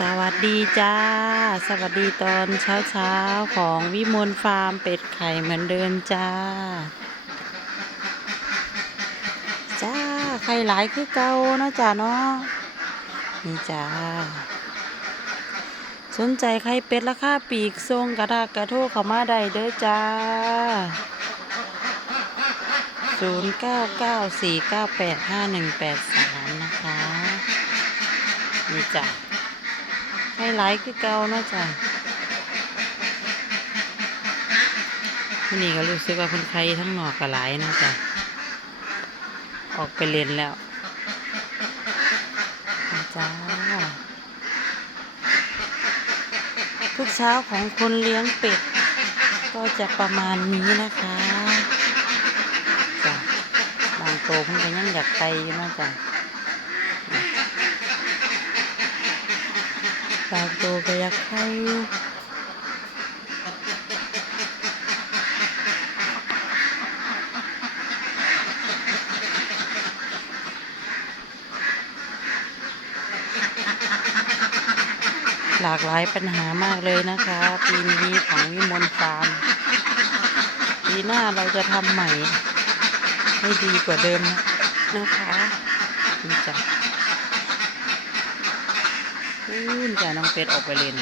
สวัสดีจ้า สวัสดีตอนเช้าเช้าๆของวิมลฟาร์มเป็ดไข่เหมือนเดิมจ้า จ้าไข่หลายคือเก่านาะจ้าเนาะนี่จ้า สนใจไข่เป็ดราคาปีกทรงกระทากกระโทกเข้ามาได้เด้อจ้า 0 9 9 4 9 8 5 1 8 3 นะคะ นี่จ้ะ ให้ไลค์คือเก่าเนาะจ้ะวันนี้ก็รู้สึกว่าคนไข้ทั้งหนอกกับหลายเนาะจ้ะออกไปเรียนแล้วจ้าทุกเช้าของคนเลี้ยงเป็ด ก็จะประมาณนี้นะคะจ้ะบางโตเพิ่นก็ยังอยากไปอยู่เนาะจ้ะ บางโตก็อยากไปอยู่หลากหลายปัญหามากเลยนะคะปีนี้ของวิมลฟาร์มปีหน้าเราจะทำใหม่ ให้ดีกว่าเดิมนะนะคะนี่จ้ะ นู่นจ้ะน้องเป็ดออกไปเล่น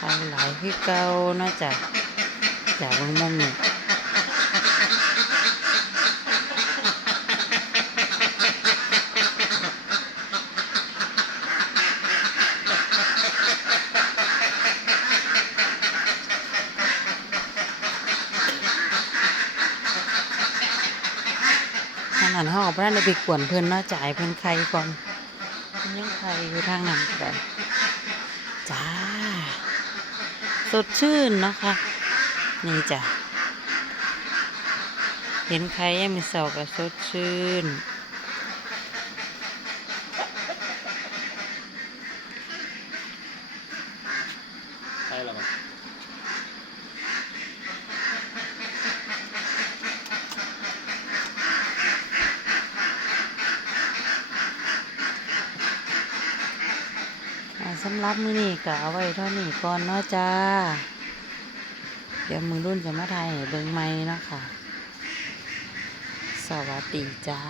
ทางหลายที่เก่านะจ๊ะจากเบางมุม นี่ขนาดเขาออกไปได้เลยไปกวนเพิ่นเนาะจ่ายเพิ่นใครก่อนเพิ่นยังใครอยู่ทางนั้นก็ได้จ้า สดชื่นเนาะค่ะ นี่จ้ะ เห็นใครยังมีเสาก็สดชื่น ใช่หรอมั้ง อ่า สำหรับมื้อนี้ก็เอาไว้เท่านี้ก่อนเนาะจ้า เดี๋ยวมือรุ่นจะมาไทยเบิ่งไม่เนาะค่ะ สวัสดีจ้า